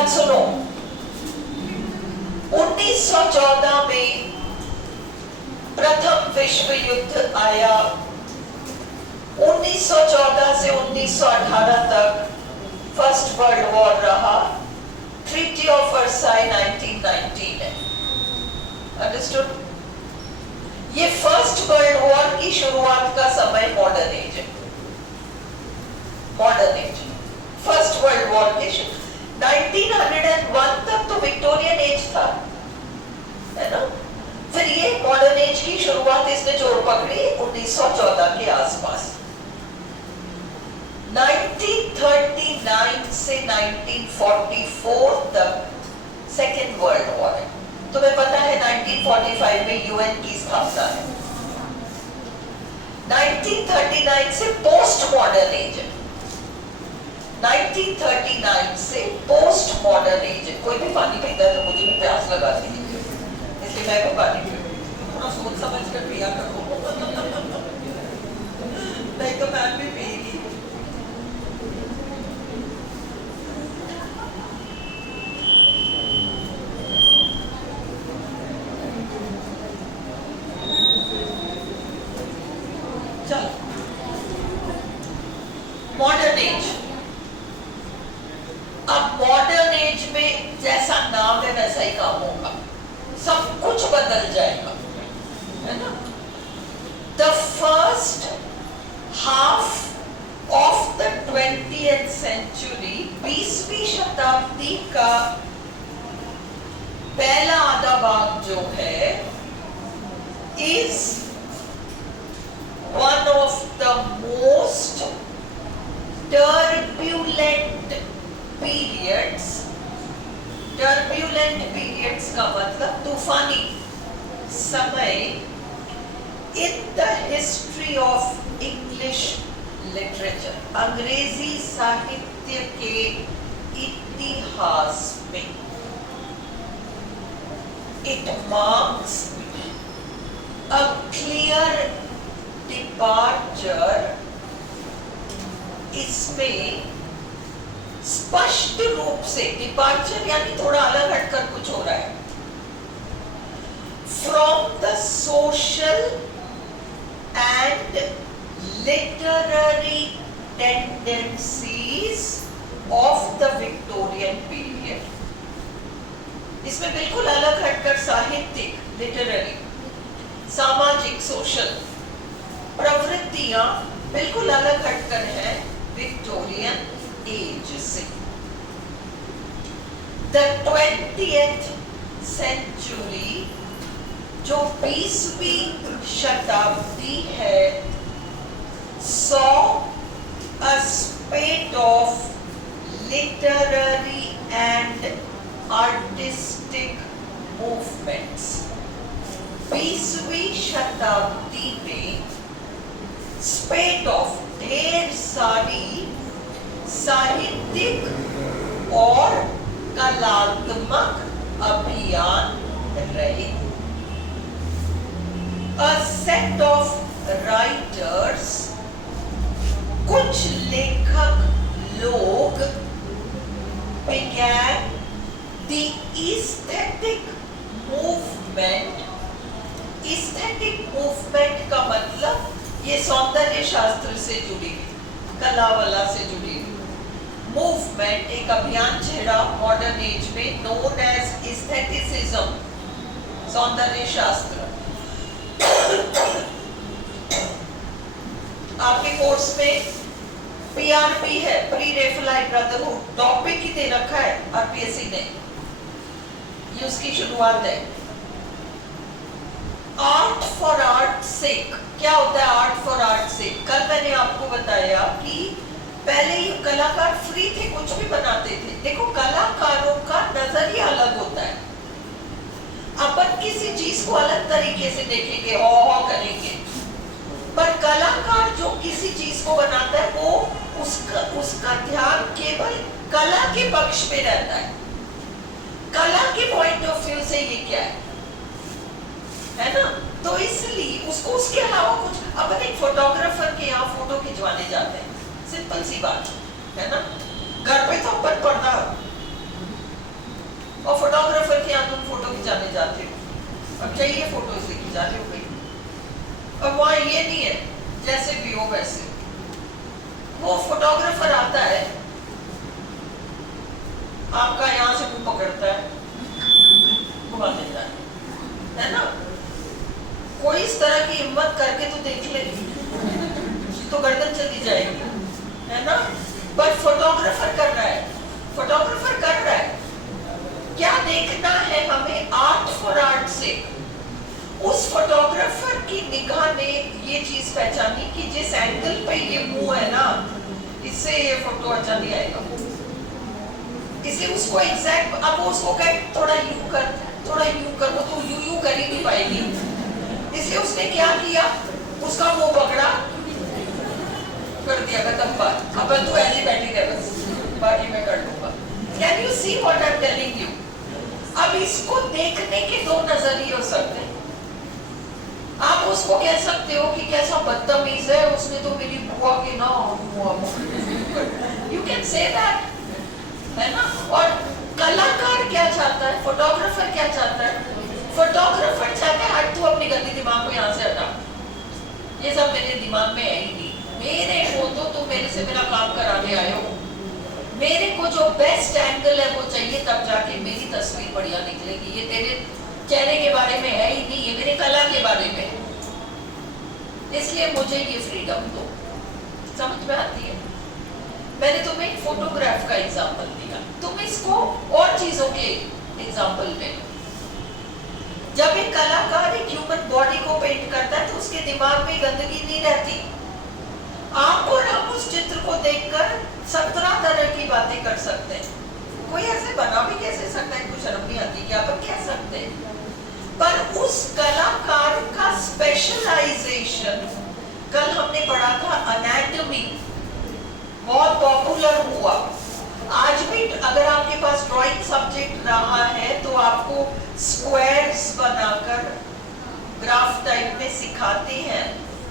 बात सुनो, 1914 में प्रथम विश्व युद्ध आया। 1914 से 1918 तक फर्स्ट वर्ल्ड वॉर रहा। ट्रीटी ऑफ वर्साई 1919 है। अंडरस्टूड? ये फर्स्ट वर्ल्ड वॉर की शुरुआत का समय मॉडर्न एज है। Modern age, first world war के 1901 तक तो विक्टोरियन एज था, है ना? फिर ये मॉडर्न एज की शुरुआत इसने जोर पकड़ी 1914 के आसपास। 1939 से 1944 तक सेकेंड वर्ल्ड वॉर है। तुम्हें पता है 1945 में यूएन की स्थापना है। 1939 से पोस्ट मॉडर्न एज है। 1939 से पोस्ट मॉडर्न एज है। कोई भी पानी पीता है तो मुझे भी प्यास लगाती है, इसलिए मैं भी पानी पीऊँ। थोड़ा सोच समझ कर पिया करो, नहीं तो मैं भी पिएगी। चलो, मॉडर्न एज। अब मॉडर्न एज में जैसा नाम है वैसा ही काम होगा, सब कुछ बदल जाएगा, है ना? The first half of the 20th century, 20वीं शताब्दी का पहला आधा भाग जो है, is one of the most turbulent periods. Turbulent periods का मतलब तूफानी समय in the history of English literature, अंग्रेजी साहित्य के इतिहास में। It marks a clear departure, इसमें स्पष्ट रूप से डिपार्चर यानी थोड़ा अलग हटकर कुछ हो रहा है, from the social and literary tendencies of the Victorian period. इसमें बिल्कुल अलग हटकर साहित्यिक, लिटरेरी, सामाजिक, सोशल प्रवृत्तियां बिल्कुल अलग हटकर है विक्टोरियन एज से। द 20th सेंचुरी, जो 20वीं शताब्दी है, saw a spate of literary and artistic movements। 20वीं शताब्दी में स्पेट ऑफ, ढेर सारी साहित्यिक और कलात्मक अभियान रहे। A set of writers, कुछ लेखक लोग, began the aesthetic movement। aesthetic movement का मतलब ये सौंदर्य शास्त्र से जुड़ी, कला वाला से जुड़ी मूवमेंट, एक अभियान छेड़ा मॉडर्न एज में, नोन एज एस्थेटिसिज्म, सौंदर्य शास्त्र। आपके कोर्स में पीआरपी है, प्री रेफलाई ब्रदरहुड, टॉपिक ही दे रखा है आरपीएससी ने, ये उसकी शुरुआत है। आर्ट फॉर आर्ट सेक। क्या होता है आर्ट फॉर आर्ट सेक? कल मैंने आपको बताया कि पहले ये कलाकार फ्री थे, कुछ भी बनाते थे। देखो, कलाकारों का नजरिया अलग होता है। अपन किसी चीज को अलग तरीके से देखेंगे, औ करेंगे, पर कलाकार जो किसी चीज को बनाता है वो उसका ध्यान केवल कला के पक्ष में रहता है। कला के पॉइंट ऑफ व्यू से ये क्या है ना? तो इसलिए उसको उसके अलावा कुछ, अपन एक फोटोग्राफर के यहाँ फोटो खिंचवाने जाते हैं, सिंपल सी बात है ना? घर पे तो अपन पर्दा चाहिए फोटो इसलिए खिंचा ली हो गई। अब वहाँ ये नहीं है जैसे भी हो वैसे, वो फोटोग्राफर आता है, आपका यहाँ से मुंह पकड़ता है, घुमा देता है ना। कोई इस तरह की हिम्मत करके तो देख ले, तो गर्दन चली जाएगी, है ना। पर फोटोग्राफर कर रहा है, फोटोग्राफर कर रहा है। क्या देखना है हमें? आर्ट फॉर आर्ट से। उस फोटोग्राफर की निगाह ने ये चीज पहचानी कि जिस एंगल पे ये मुंह है ना, इससे ये फोटो अच्छा नहीं आएगा, इसलिए उसको एग्जैक्ट, अब उसको कहे थोड़ा यूं कर, थोड़ा यूं कर, वो तो यूं कर ही नहीं पाएगी, इसलिए उसने क्या किया, उसका मुंह पकड़ा, कर दिया खत्म बात। अब तू ऐसी बैठी रहे बस, बाकी मैं कर लूंगा। Can you see what I am telling you? अब इसको देखने के दो नजरिए हो सकते हैं। आप उसको कह सकते हो कि कैसा बदतमीज है, उसने तो मेरी बुआ के ना हुआ, यू कैन से दैट, है ना। और कलाकार क्या चाहता है, फोटोग्राफर क्या चाहता है? फोटोग्राफर चाहता है हट तू अपनी गंदी दिमाग को यहाँ से हटा, ये सब मेरे दिमाग में है ही नहीं, मेरे को तो तुम मेरे से मेरा काम कराने आए हो, मेरे को जो बेस्ट एंगल है वो चाहिए, तब जाके मेरी तस्वीर बढ़िया निकलेगी। ये तेरे चेहरे के बारे में है ही नहीं, ये मेरे कला के बारे में है, इसलिए मुझे ये फ्रीडम दो। समझ में आती है? मैंने तुम्हें एक फोटोग्राफ का एग्जांपल दिया, तुम इसको और चीजों के एग्जांपल में, जब एक कलाकार एक ह्यूमन बॉडी को पेंट करता है तो उसके दिमाग में गंदगी नहीं रहती। आप और हम उस चित्र को देखकर 17 तरह की बातें कर सकते हैं। कोई ऐसे बना भी कैसे सकता है, कुछ शर्म नहीं आती कि अपन कह सकते हैं। पर उस कलाकार का स्पेशलाइजेशन, कल हमने पढ़ा था एनाटॉमी, बहुत पॉपुलर हुआ। आज भी अगर आपके पास ड्राइंग सब्जेक्ट रहा है तो आपको स्क्वायर्स बनाकर ग्राफ टाइप में सिखाते हैं,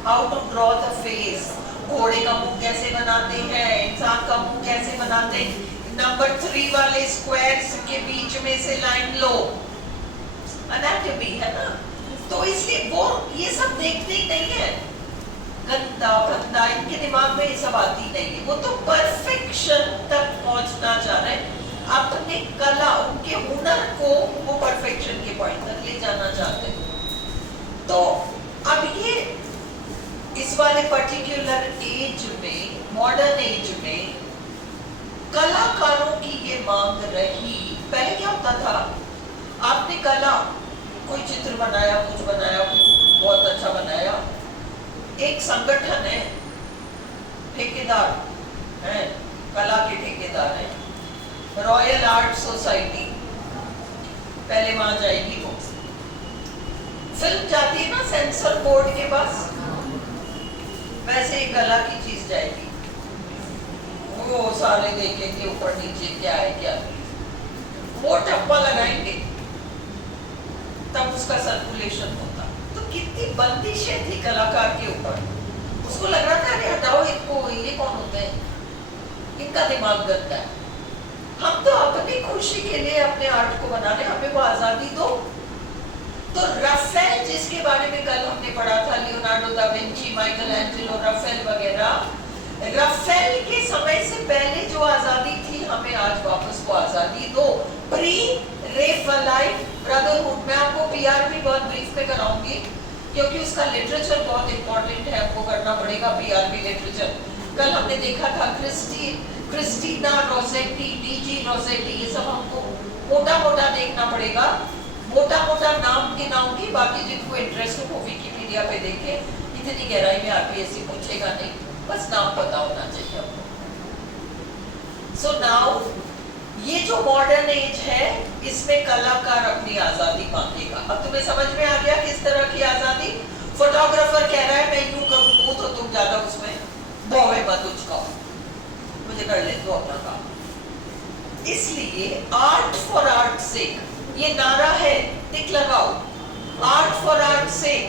how to draw the face. घोड़े का मुंह कैसे बनाते हैं, इंसान का मुंह कैसे बनाते हैं, नंबर 3 वाले स्क्वायर्स के बीच में से लाइन लो, एनाटॉमी है ना। तो इसलिए वो ये सब देखते ही नहीं है, गंदा भंदा इनके दिमाग में ये सब आती नहीं है। वो तो परफेक्शन तक पहुंचना चाह रहे हैं, अपने कला, उनके हुनर को वो परफेक्शन के पॉइंट तक ले जाना चाहते हैं। तो अब ये इस वाले पर्टिकुलर एज में, मॉडर्न एज में कलाकारों की ये मांग रही। पहले क्या होता था, आपने कला, कोई चित्र बनाया, कुछ बनाया, कुछ बहुत अच्छा बनाया, एक संगठन है, ठेकेदार है, कला के ठेकेदार है, रॉयल आर्ट सोसाइटी, पहले वहां जाएगी वो, फिल्म जाती है ना सेंसर बोर्ड के पास, वैसे ही कला की चीज जाएगी, वो सारे देखेंगे ऊपर नीचे क्या है क्या नहीं, वो ठप्पा लगाएंगे, तब उसका सर्कुलेशन होता। तो कितनी बंदिशें थी कलाकार के ऊपर, उसको लग रहा था अरे हटाओ इनको, ये कौन होते हैं, इनका दिमाग गंदा है, हम तो अपनी खुशी के लिए अपने आर्ट को बनाने, हमें वो आजादी दो। तो राफेल, जिसके बारे में कल हमने पढ़ा था, Leonardo da Vinci, Michelangelo, Raphael वगैरह, राफेल के समय से पहले जो आजादी थी, हमें आज वापस वो आजादी दो। प्री रेफेलाइट ब्रदरहुड, मैं आपको पीआरबी बहुत ब्रीफ में कराऊंगी क्योंकि उसका लिटरेचर बहुत इंपॉर्टेंट है, आपको करना पड़ेगा पीआरबी लिटरेचर। कल हमने देखा था क्रिस्टीना रोसेटी, डीजी रोसेटी, ये सब हमको मोटा मोटा देखना पड़ेगा, मोटा मोटा नाम गिनाऊंगी, बाकी जिनको इंटरेस्ट हो वो विकिपीडिया पे देखे, इतनी गहराई में आरपीएससी पूछेगा नहीं, बस नाम पता होना चाहिए आपको। सो नाउ ये जो मॉडर्न एज है, इसमें कलाकार अपनी आजादी मांगेगा। अब तुम्हें समझ में आ गया किस तरह की आजादी? फोटोग्राफर कह रहा है मैं यूं करूं तो तुम ज्यादा उसमें बोवे मत उचकाओ, मुझे कर ले दो अपना काम। इसलिए आर्ट फॉर आर्ट सेक, ये नारा है, टिक लगाओ, art for art sake,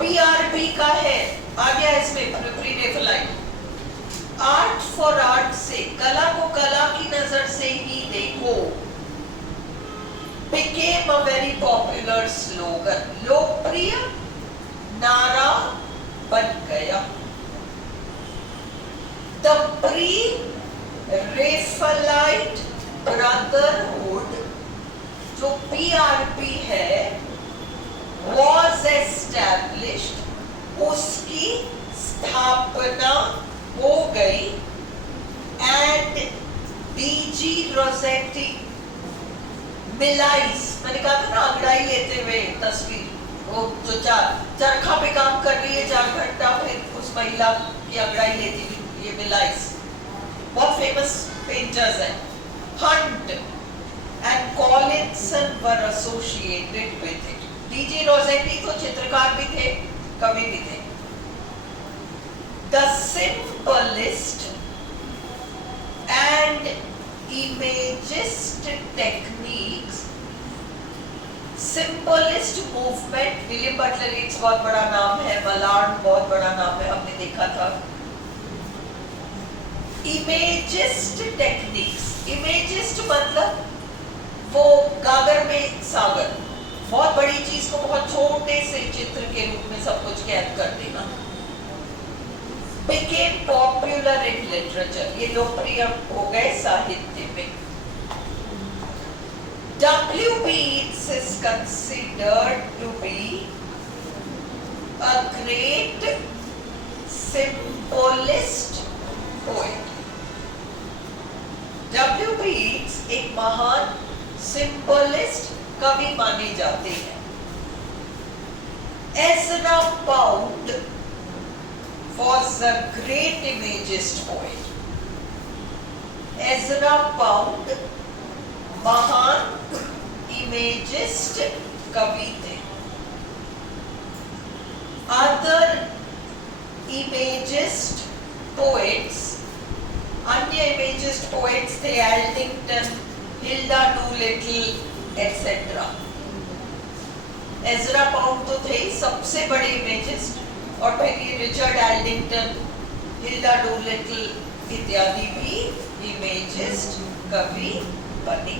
PRB का है, आ गया इसमें pre Raphaelite. Art for art से, कला को कला की नजर से ही देखो, became a very popular slogan. लोकप्रिय नारा बन गया. The pre-Raphaelite Brotherhood, जो PRP है, was established, उसकी स्थापना हो गई. And DG Rossetti मिलाइस, मैंने कहा था ना अंगड़ाई लेते हुए तस्वीर, वो जो चरखा पे काम कर रही है 4 घंटा, फिर उस महिला की अंगड़ाई लेती हुई, ये मिलाइस बहुत फेमस पेंटर्स हैं. Hunt and Collinson were associated with it. DG Rossetti तो चित्रकार भी थे, कवि भी थे. The symbolist and imagist techniques. Symbolist movement, William Butler Yeats बहुत बड़ा नाम है, बलार्ड बहुत बड़ा नाम है, हमने देखा था. इमेजिस्ट टेक्निक्स, इमेजिस्ट मतलब वो गागर में सागर, बहुत बड़ी चीज को बहुत छोटे से चित्र के रूप में सब कुछ कैद कर देना. became popular in literature, ये लोकप्रिय हो गए साहित्य में. W.B. Yeats is considered to be a great symbolist poet. W.B. Yeats एक महान सिंबलिस्ट कवि माने जाते हैं. Ezra Pound was a great imagist poet. Ezra Pound महान इमेजिस्ट कवि थे. Other imagist poets, अन्य इमेजिस्ट पोएट्स थे Aldington, Hilda Dolittle etcetera. Ezra pound तो थे सबसे बड़े इमेजिस्ट, और फिर ये रिचर्ड एल्डिंगटन, हिल्डा डूलिटल इत्यादि भी इमेजिस्ट कवि बने.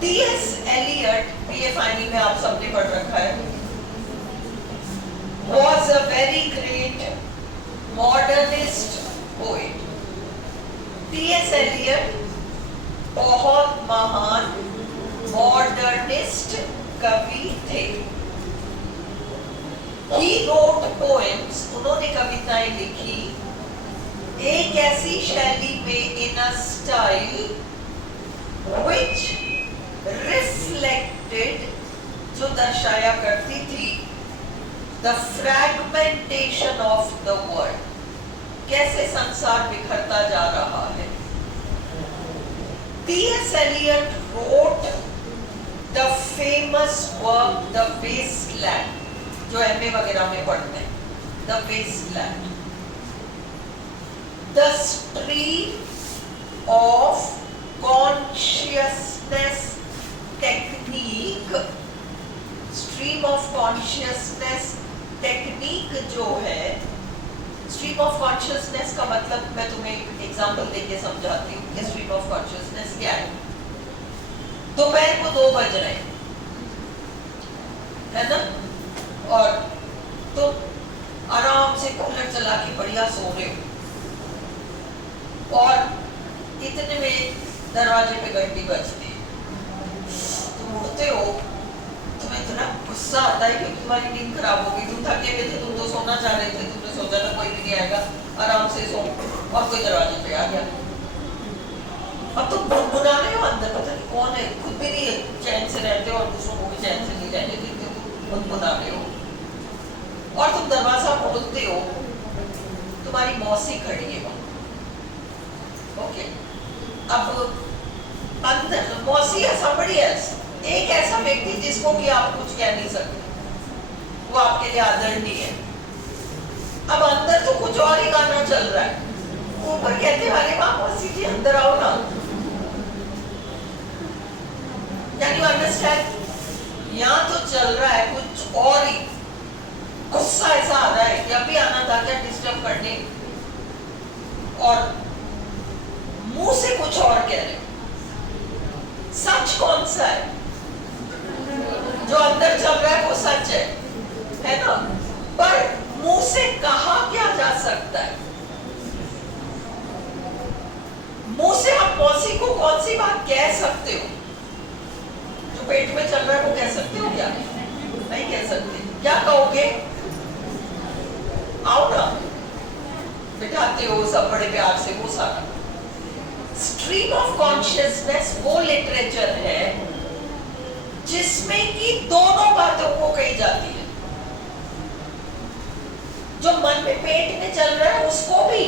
टी.एस. एलियट, पीएफआईनी में आप सबने पढ़ रखा है, was a very great modernist poet. T S. Eliot बहुत महान मॉडर्निस्ट कवि थे. He wrote poems, उन्होंने कविताएं लिखी एक ऐसी शैली में, in a style which reflected, जो दर्शाया करती थी the fragmentation of the world, कैसे संसार बिखरता जा रहा है. T.S. Eliot wrote the famous work The Wasteland, जो एमए वगैरह में पढ़ते हैं. The Wasteland, the stream of consciousness technique. Stream of consciousness technique जो है, स्ट्रीम ऑफ कॉन्शियसनेस का मतलब मैं तुम्हें एक एग्जांपल देके समझाती हूँ कि स्ट्रीम ऑफ कॉन्शियसनेस क्या है. दोपहर को 2 बज रहे है ना, और तुम आराम से कूलर चला के बढ़िया सो रहे हो, और इतने में दरवाजे पे घंटी बजती है. तुम उठते हो, तुम्हें इतना गुस्सा आता है क्योंकि तुम्हारी नींद खराब हो गई, तुम थके हुए थे, तुम तो सोना चाह रहे थे, तुमने सोचा था कोई भी नहीं आएगा, आराम से सो, और कोई दरवाजे पे आ गया. अब तुम बुनबुना रहे हो अंदर, पता नहीं कौन है, खुद भी नहीं चैन से रहते हो और दूसरों को भी चैन से नहीं रहने देते हो, बुनबुना रहे हो, और तुम दरवाजा खोलते हो, तुम्हारी मौसी खड़ी है वहां. ओके, अब अंदर मौसी है, somebody else, एक ऐसा व्यक्ति जिसको कि आप कुछ कह नहीं सकते, वो आपके लिए आदरणीय है. अब अंदर तो कुछ और ही गाना चल रहा है, ऊपर कहते वाले माँ मौसी जी अंदर आओ ना. Can you understand? यहाँ तो चल रहा है कुछ और ही, गुस्सा ऐसा आ रहा है कि अभी आना था क्या डिस्टर्ब करने, और मुंह से कुछ और कह रहे. सच कौन सा है? जो अंदर चल रहा है वो सच है ना? पर मुंह से कहा क्या जा सकता है? मुंह से आप मौसी को कौन सी बात कह सकते हो? जो पेट में चल रहा है वो कह सकते हो क्या? नहीं कह सकते। क्या कहोगे? आओ ना, बिठाते हो सब बड़े प्यार से, वो सारा। स्ट्रीम ऑफ कॉन्शियसनेस वो लिटरेचर है जिसमें कि दोनों बातों को कही जाती है। जो मन में पेट में चल रहा है उसको भी,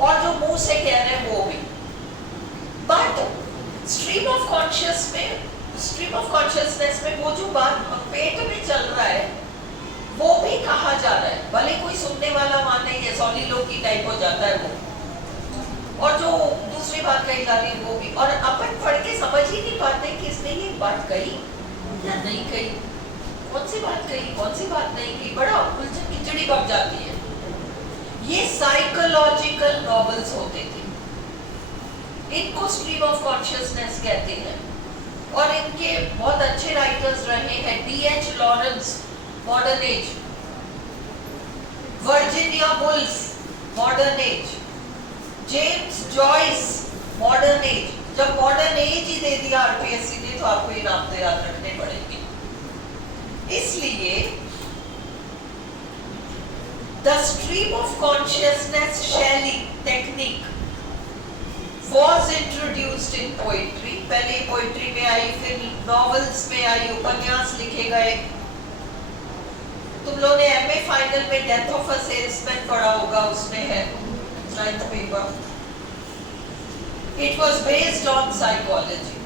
और जो मुंह से कह रहे हैं वो भी। बट स्ट्रीम ऑफ कॉन्शियसनेस में वो जो बात पेट में चल रहा है वो भी कहा जा रहा है, भले कोई सुनने वाला माने ये सॉली लोग की टाइप हो जाता है वो, और जो दूसरी बात कही जा रही है वो भी। और अपन पढ़ के समझ ही नहीं पाते कि इसने ये बात कही या नहीं कही, कौन सी बात कही कौन सी बात नहीं कही, बड़ा उलझन खिचड़ी पक जाती है। ये साइकोलॉजिकल नॉवेल्स होते थे, इनको स्ट्रीम ऑफ कॉन्शियसनेस कहते हैं। और इनके बहुत अच्छे राइटर्स रहे हैं D.H. Lawrence, modern age, Virginia Woolf, modern age, James Joyce, modern age. जब मॉडर्न एज ही दे दिया RPSC ने तो आपको ये नाम तो याद रखने पड़ेंगे। इसलिए द स्ट्रीम ऑफ कॉन्शियसनेस शैली technique was introduced in poetry। पहले पोइट्री में आई, फिर नॉवेल्स में आई, उपन्यास लिखे गए। तुम लोगों ने MA फाइनल में डेथ ऑफ अ सेल्समैन पढ़ा होगा, उसमें है 9th paper. It was based on psychology,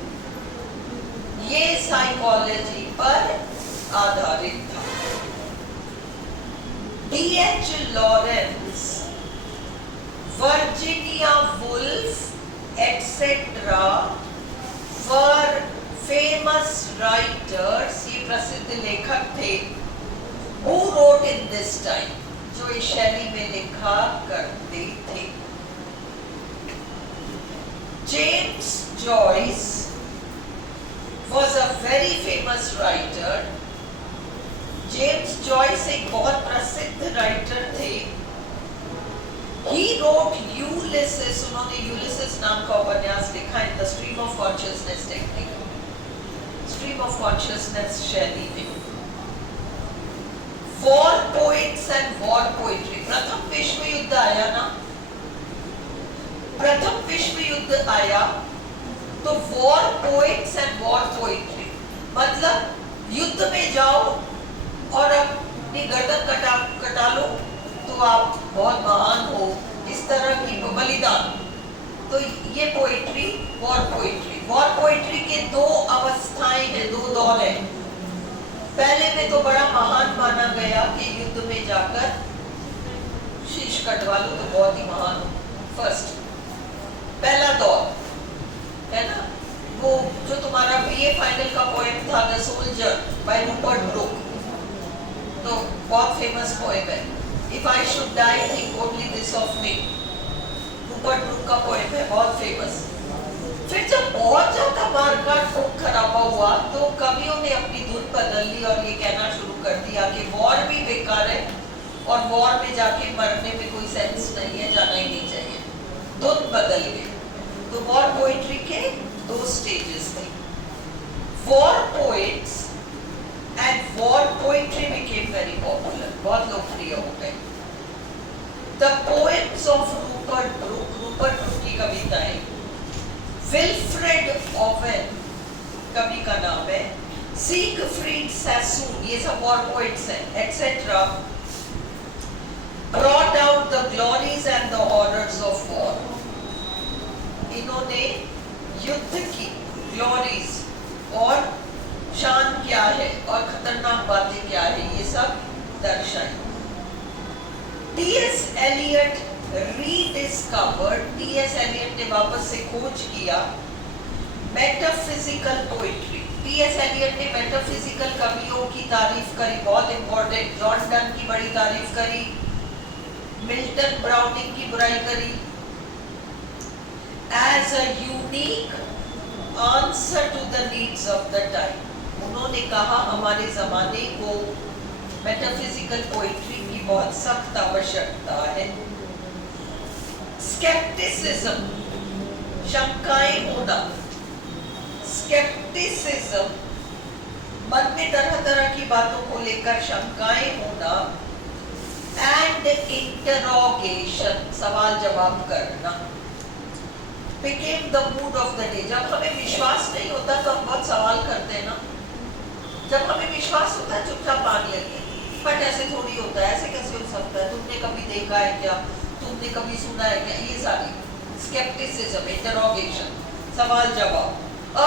ये साइकोलॉजी पर आधारित था। D.H. Lawrence, Virginia Woolf etc. were famous writers, ये प्रसिद्ध लेखक थे, who wrote in this time, जो इस शैली में लिखा करते थे। James Joyce was a very famous writer। James Joyce एक बहुत प्रसिद्ध राइटर थे। He wrote Ulysses, उन्होंने यूलिसिस नाम का उपन्यास लिखा है, the stream of consciousness technique, stream of consciousness शैली में। War poets and war poetry, प्रथम विश्व युद्ध आया ना, प्रथम विश्व युद्ध आया तो war poets and war poetry, मतलब युद्ध में जाओ और अपनी गर्दन कटा लो तो आप बहुत महान हो, इस तरह की बलिदान। तो ये poetry, war poetry. War poetry के दो अवस्थाएं हैं, दो दौर हैं। पहले में तो बड़ा महान माना गया कि युद्ध में जाकर शीश कटवा लो तो बहुत ही महान हो, फर्स्ट पहला दौर है ना। वो जो तुम्हारा BA फाइनल का पोएम था the soldier by Rupert Brooke, तो बहुत फेमस पोएम है। If I should die, think only this of me, Rupert Brooke का पोएम है, बहुत फेमस। फिर जब बहुत ज्यादा मारकाट खून खराबा हुआ तो कवियों ने अपनी धुन बदल ली और ये कहना शुरू कर दिया कि वॉर भी बेकार है और वॉर में जाके मरने में कोई सेंस नहीं है, जाना ही नहीं चाहिए। धुन बदल गई। तो वॉर पोइट्री के दो स्टेजेस थे। War poets and war poetry became very popular, बहुत लोकप्रिय हो गए। The poems of Rupert Brooke की कविताएं, विल्फ्रेड ओवेन कवि का नाम है, सिगफ्रीड सैसून, ये सब वॉर पोएट्स हैं, etcetera, brought out the glories and the horrors of war। इन्होंने युद्ध की ग्लोरीज और शान क्या है और खतरनाक बातें क्या है ये सब दर्शाई। T.S. Eliot rediscovered, T.S. Eliot ने वापस से खोज किया मेटाफिजिकल पोइट्री। T.S. Eliot ने मेटाफिजिकल कवियों की तारीफ करी, बहुत इंपॉर्टेंट। जॉन डन की बड़ी तारीफ करी, मिल्टन ब्राउनिंग की बुराई करी। As a unique answer to the needs of the time. उन्होंने कहा हमारे जमाने को मेटाफिजिकल पोइट्री की बहुत सख्त आवश्यकता है। स्केप्टिसिज्म, शंकाएं होना, स्केप्टिसिज्म, मन में तरह तरह की बातों को लेकर शंकाएं होना, एंड इंटरोगेशन, सवाल जवाब करना, became the mood of the day। जब हमें विश्वास नहीं होता तो हम बहुत सवाल करते हैं ना। जब हमें विश्वास होता है चुपचाप मान लेते हैं, बट ऐसे थोड़ी होता है, ऐसे कैसे हो सकता है, तुमने कभी देखा है क्या, तुमने कभी सुना है क्या, ये सारी स्केप्टिसिज्म, इंटरोगेशन, सवाल जवाब,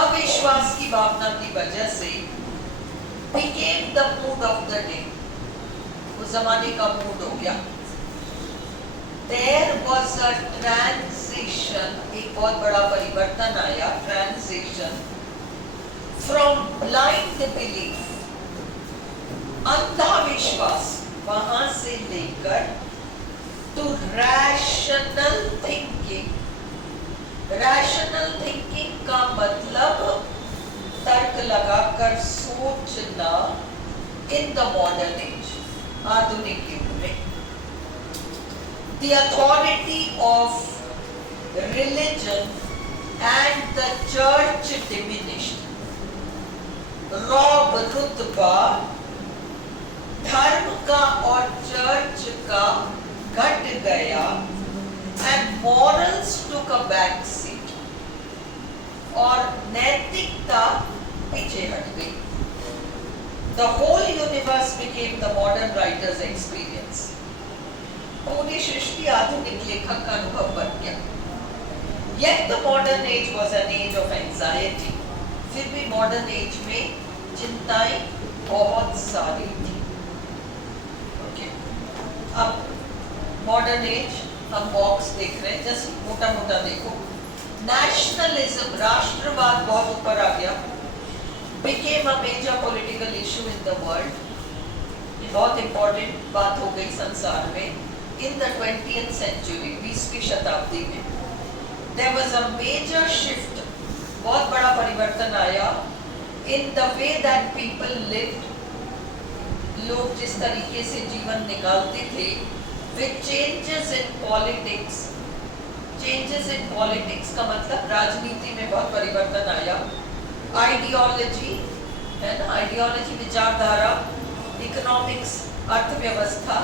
अविश्वास की भावना की वजह से became the mood of the day, उस जमाने का मूड हो गया। There was a transition, एक बहुत बड़ा परिवर्तन आया, transition from blind belief, अंधा विश्वास, वहां से लेकर to rational thinking। rational thinking का मतलब तर्क लगाकर सोचना in the modern age, आधुनिक युग में। The authority of religion and the church diminished। रौब, रुतबा धर्म का और चर्च का घट गया, and morals took a back seat, और नैतिकता पीछे हट गई। The whole universe became the modern writer's experience। पूरी सृष्टि आधुनिक लेखक का अनुभव बन गया। Yet the modern age was an age of anxiety। फिर भी मॉडर्न एज में चिंताएं बहुत सारी थी। ओके, अब मॉडर्न एज हम बॉक्स देख रहे हैं, जस्ट मोटा मोटा देखो। नेशनलिज्म, राष्ट्रवाद बहुत ऊपर आ गया। became a major political issue in the world। ये बहुत इंपॉर्टेंट बात हो गई संसार में। In the 20th century, 20वीं शताब्दी में there was a major shift, बहुत बड़ा परिवर्तन आया in the way that people lived, लोग जिस तरीके से जीवन निकालते थे, with changes in politics। changes in politics का मतलब राजनीति में बहुत परिवर्तन आया। आइडियोलॉजी है ना, आइडियोलॉजी विचारधारा, इकोनॉमिक्स अर्थव्यवस्था,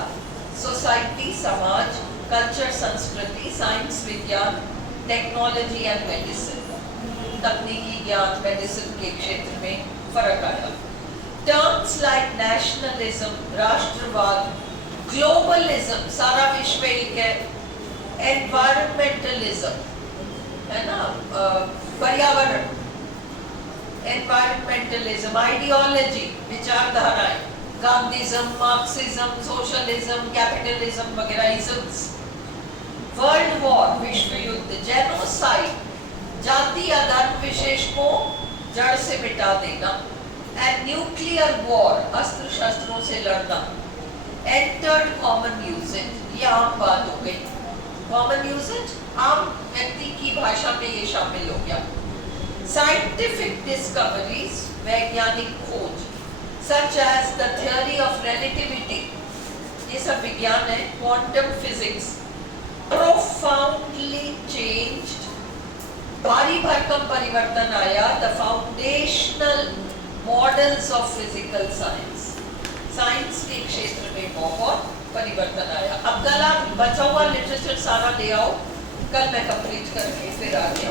सोसाइटी समाज, कल्चर संस्कृति, साइंस विज्ञान, टेक्नोलॉजी एंड मेडिसिन, तकनीकी ज्ञान, मेडिसिन के क्षेत्र में फर्क आया। टर्म्स लाइक नेशनलिज्म, राष्ट्रवाद, ग्लोबलिज्म, सारा विश्व एक है, एनवायरमेंटलिज्म है ना, पर्यावरण, एनवायरमेंटलिज्म, आइडियोलॉजी विचारधाराएं, गांधीज्म, मार्क्सिज्म, सोशलिज्म, कैपिटलिज्म वगैरह इज्म्स, वर्ल्ड वॉर, विश्व युद्ध, जेनोसाइड, जाति या धर्म विशेष को जड़ से मिटा देना, एंड न्यूक्लियर वॉर, अस्त्र शस्त्रों से लड़ना, एंटर्ड कॉमन यूसेज, ये आम बात हो गई। कॉमन यूसेज, आम व्यक्ति की भाषा में ये शामिल हो गया। साइंटिफिक डिस्कवरीज, वैज्ञानिक खोज, such as the theory of relativity, ये सब विज्ञान है, quantum physics, profoundly changed, भारी भरकम परिवर्तन आया, the foundational models of physical science, science के क्षेत्र में बहुत परिवर्तन आया। अब कल आप बचा हुआ लिटरेचर सारा ले आओ, कल मैं कंप्लीट करके फिर आगे